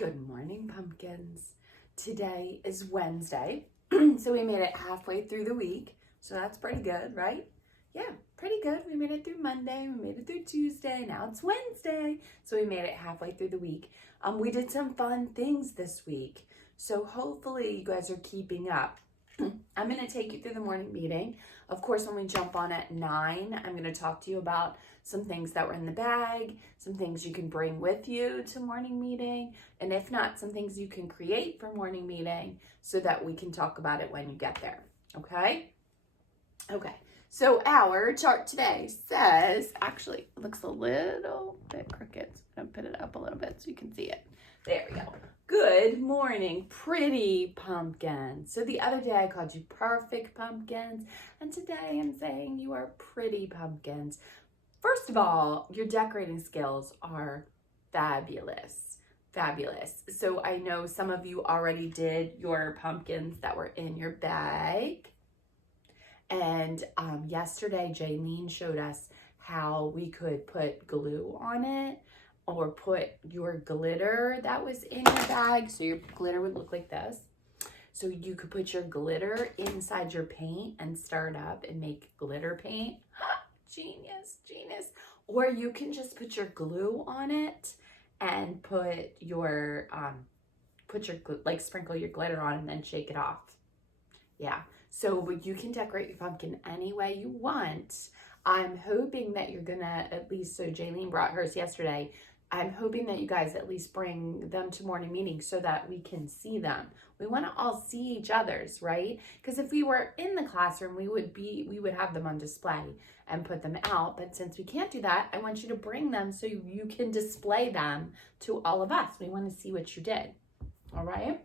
Good morning, pumpkins. Today is Wednesday, so we made it halfway through the week. So that's pretty good, right? Yeah, pretty good. We made it through Monday, we made it through Tuesday, now it's Wednesday. So we made it halfway through the week. We did some fun things this week. So hopefully you guys are keeping up. I'm going to take you through the morning meeting. Of course, when we jump on at 9, I'm going to talk to you about some things that were in the bag, some things you can bring with you to morning meeting, and if not, some things you can create for morning meeting so that we can talk about it when you get there. Okay? Okay. So our chart today says, actually, it looks a little bit crooked. I'm going to put it up a little bit so you can see it. There we go. Good morning, pretty pumpkins. So the other day I called you perfect pumpkins, and today I'm saying you are pretty pumpkins. First of all, your decorating skills are fabulous, fabulous. So I know some of you already did your pumpkins that were in your bag. And yesterday, Jaylene showed us how we could put glue on it or put your glitter that was in your bag. So your glitter would look like this. So you could put your glitter inside your paint and stir it up and make glitter paint. Genius, genius. Or you can just put your glue on it and put your, sprinkle your glitter on and then shake it off. Yeah. So you can decorate your pumpkin any way you want. I'm hoping that you're gonna at least, so Jaylene brought hers yesterday. I'm hoping that you guys at least bring them to morning meetings so that we can see them. We want to all see each other's, right? Because if we were in the classroom, we would have them on display and put them out. But since we can't do that, I want you to bring them so you can display them to all of us. We want to see what you did. All right?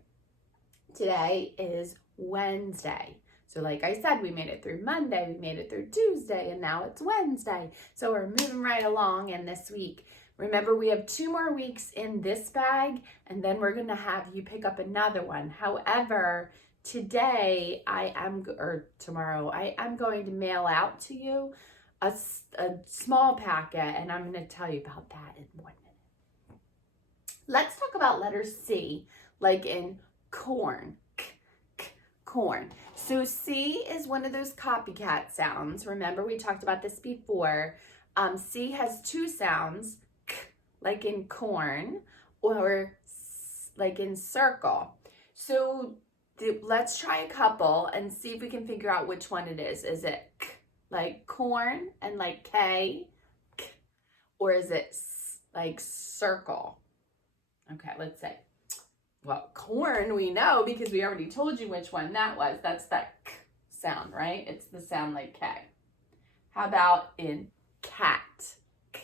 Today is Wednesday. So like I said, we made it through Monday, we made it through Tuesday, and now it's Wednesday. So we're moving right along in this week. Remember, we have 2 more weeks in this bag, and then we're going to have you pick up another one. However, today tomorrow, I am going to mail out to you a small packet, and I'm going to tell you about that in 1 minute. Let's talk about letter C, like in corn. Corn. So C is one of those copycat sounds. Remember, we talked about this before. C has 2 sounds, k, like in corn, or like in circle. So let's try a couple and see if we can figure out which one it is. Is it k, like corn and like K, k, or is it like circle? Okay, let's say. Well, corn, we know because we already told you which one that was. That's that k sound, right? It's the sound like K. How about in cat? K.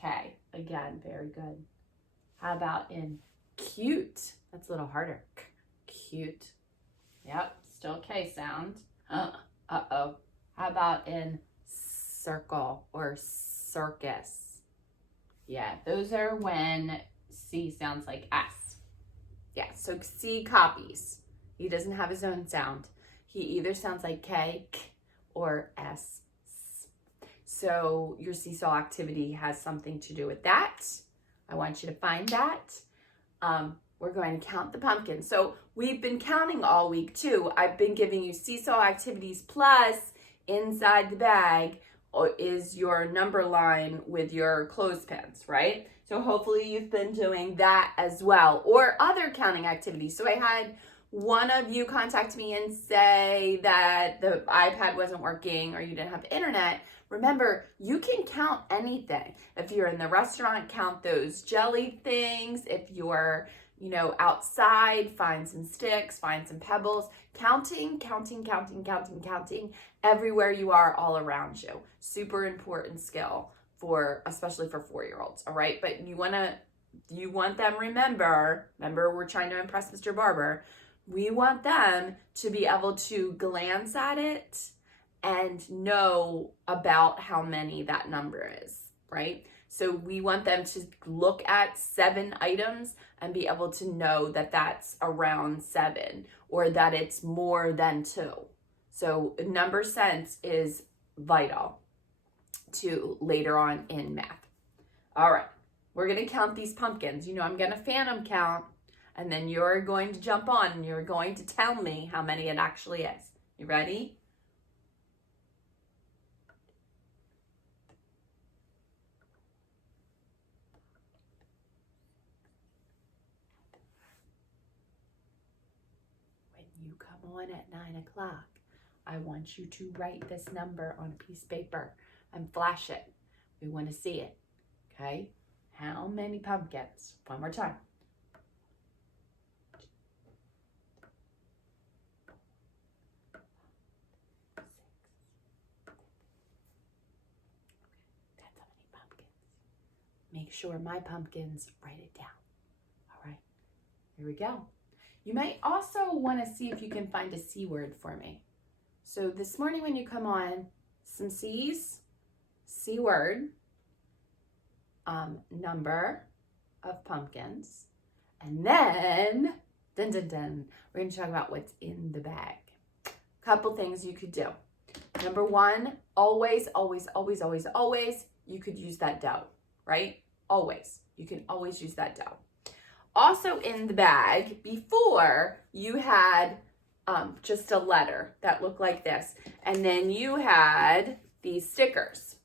K. Again, very good. How about in cute? That's a little harder. K. Cute. Yep, still K sound. Uh-oh. How about in circle or circus? Yeah, those are when C sounds like S. Yeah, so C copies. He doesn't have his own sound. He either sounds like K, K, or S. So your seesaw activity has something to do with that. I want you to find that. We're going to count the pumpkins. So we've been counting all week too. I've been giving you seesaw activities plus inside the bag is your number line with your clothespins, right? So hopefully you've been doing that as well, or other counting activities. So I had one of you contact me and say that the iPad wasn't working or you didn't have internet. Remember, you can count anything. If you're in the restaurant, count those jelly things. If you're, outside, find some sticks, find some pebbles. Counting everywhere you are all around you. Super important skill especially for 4-year-olds, all right? But you want them, remember we're trying to impress Mr. Barber. We want them to be able to glance at it and know about how many that number is, right? So we want them to look at 7 items and be able to know that that's around 7 or that it's more than 2. So number sense is vital to later on in math. All right. We're going to count these pumpkins. You know, I'm going to phantom count, and then you're going to jump on and you're going to tell me how many it actually is. You ready? When you come on at 9 o'clock, I want you to write this number on a piece of paper and flash it. We want to see it. Okay? How many pumpkins? One more time. That's how many pumpkins. Make sure my pumpkins, write it down. All right, here we go. You might also want to see if you can find a C word for me. So this morning when you come on, some C's, C word, number of pumpkins, and then, dun dun dun, we're going to talk about what's in the bag. Couple things you could do. Number one, always, you could use that dough, right? Always. You can always use that dough. Also in the bag, before you had just a letter that looked like this, and then you had these stickers.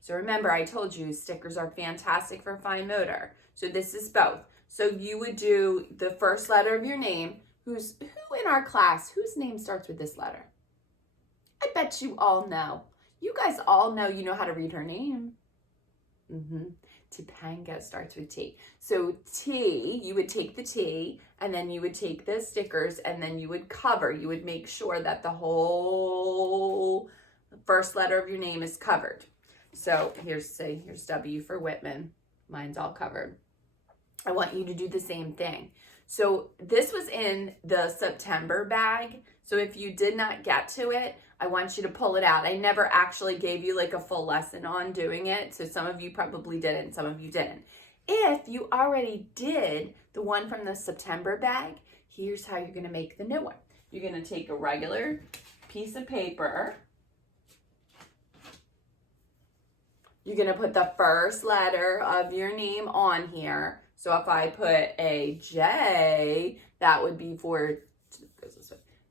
So remember, I told you stickers are fantastic for fine motor. So this is both. So you would do the first letter of your name. Who in our class, whose name starts with this letter? I bet you all know. You guys all know you know how to read her name. Topanga starts with T. So T, you would take the T, and then you would take the stickers, and then you would cover. You would make sure that the whole first letter of your name is covered. So here's W for Whitman. Mine's all covered. I want you to do the same thing. So this was in the September bag. So if you did not get to it, I want you to pull it out. I never actually gave you like a full lesson on doing it. So some of you probably did it and some of you didn't. If you already did the one from the September bag, here's how you're going to make the new one. You're going to take a regular piece of paper. You're going to put the first letter of your name on here. So if I put a J, that would be for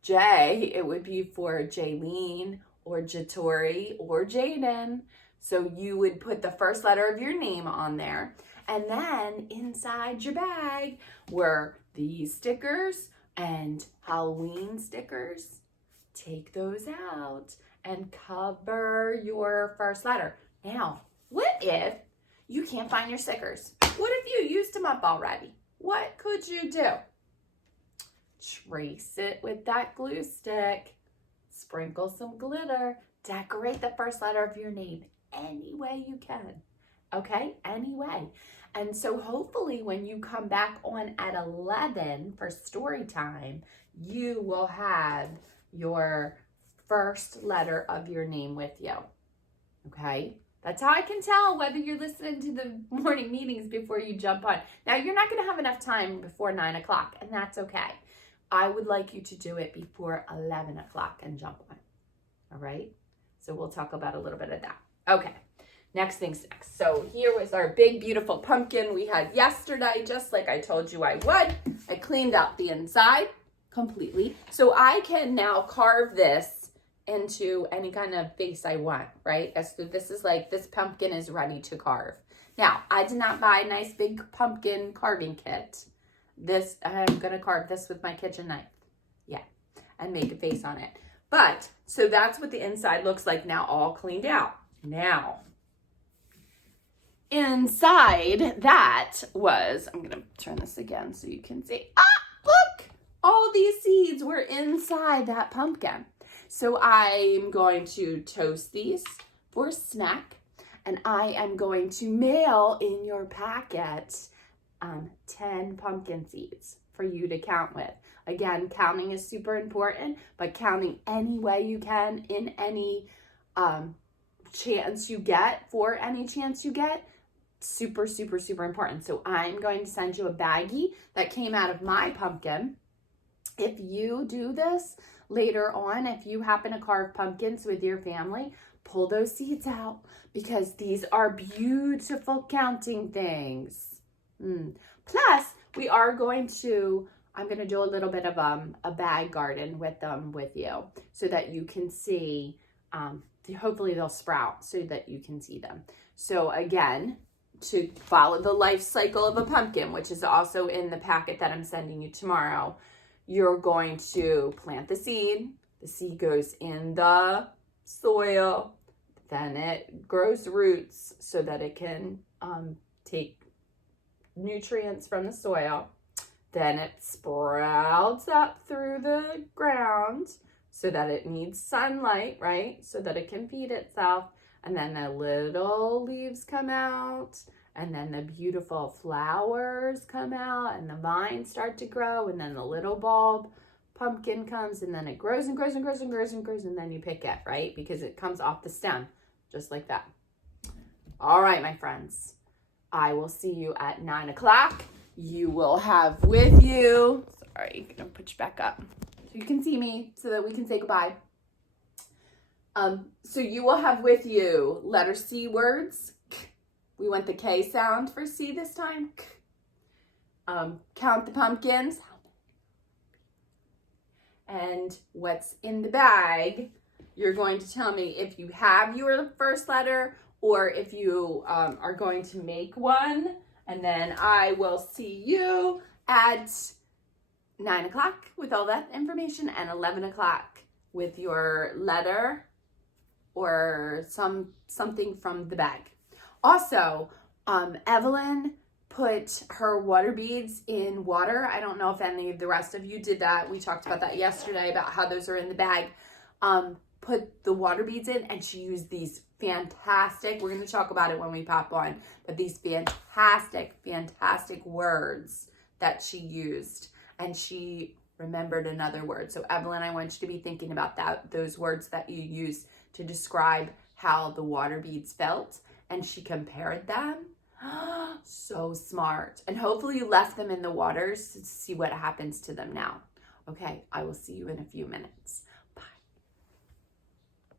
J, it would be for Jaylene or Jatori or Jaden. So you would put the first letter of your name on there. And then inside your bag were these stickers and Halloween stickers. Take those out and cover your first letter. Now, what if you can't find your stickers? What if you used them up already? What could you do? Trace it with that glue stick. Sprinkle some glitter. Decorate the first letter of your name any way you can. Okay? Any way. And so hopefully when you come back on at 11 for story time, you will have your first letter of your name with you. Okay? That's how I can tell whether you're listening to the morning meetings before you jump on. Now, you're not going to have enough time before 9 o'clock, and that's okay. I would like you to do it before 11 o'clock and jump on. All right? So we'll talk about a little bit of that. Okay. Next thing's next. So here was our big, beautiful pumpkin we had yesterday, just like I told you I would. I cleaned out the inside completely. So I can now carve this into any kind of face I want, right? So this is like, this pumpkin is ready to carve. Now, I did not buy a nice big pumpkin carving kit. This, I'm going to carve this with my kitchen knife. Yeah, and make a face on it. But, so that's what the inside looks like now, all cleaned out. Now, inside that was, I'm going to turn this again so you can see. Look! All these seeds were inside that pumpkin. So I'm going to toast these for a snack, and I am going to mail in your packet 10 pumpkin seeds for you to count with. Again, counting is super important, but counting any way you can in any chance you get, for any chance you get, super, super, super important. So I'm going to send you a baggie that came out of my pumpkin. If you do this later on, if you happen to carve pumpkins with your family, pull those seeds out because these are beautiful counting things. Plus, we are going to, I'm going to do a little bit of a bag garden with them with you so that you can see, hopefully they'll sprout so that you can see them. So again, to follow the life cycle of a pumpkin, which is also in the packet that I'm sending you tomorrow, you're going to plant the seed. The seed goes in the soil, then it grows roots so that it can take nutrients from the soil. Then it sprouts up through the ground so that it needs sunlight, right? So that it can feed itself. And then the little leaves come out, and then the beautiful flowers come out, and the vines start to grow, and then the little bulb pumpkin comes, and then it grows and grows and grows and grows and grows, and then you pick it, right? Because it comes off the stem, just like that. All right, my friends. I will see you at 9 o'clock. You will have with you, sorry, I'm gonna put you back up so you can see me so that we can say goodbye. So you will have with you letter C words. We want the K sound for C this time. Count the pumpkins. And what's in the bag. You're going to tell me if you have your first letter or if you are going to make one. And then I will see you at 9 o'clock with all that information and 11 o'clock with your letter or something from the bag. Also, Evelyn put her water beads in water. I don't know if any of the rest of you did that. We talked about that yesterday about how those are in the bag. Put the water beads in, and she used these fantastic, we're going to talk about it when we pop on, but these fantastic words that she used, and she remembered another word. So Evelyn, I want you to be thinking about those words that you used to describe how the water beads felt, and she compared them. So smart. And hopefully you left them in the waters to see what happens to them now. Okay, I will see you in a few minutes.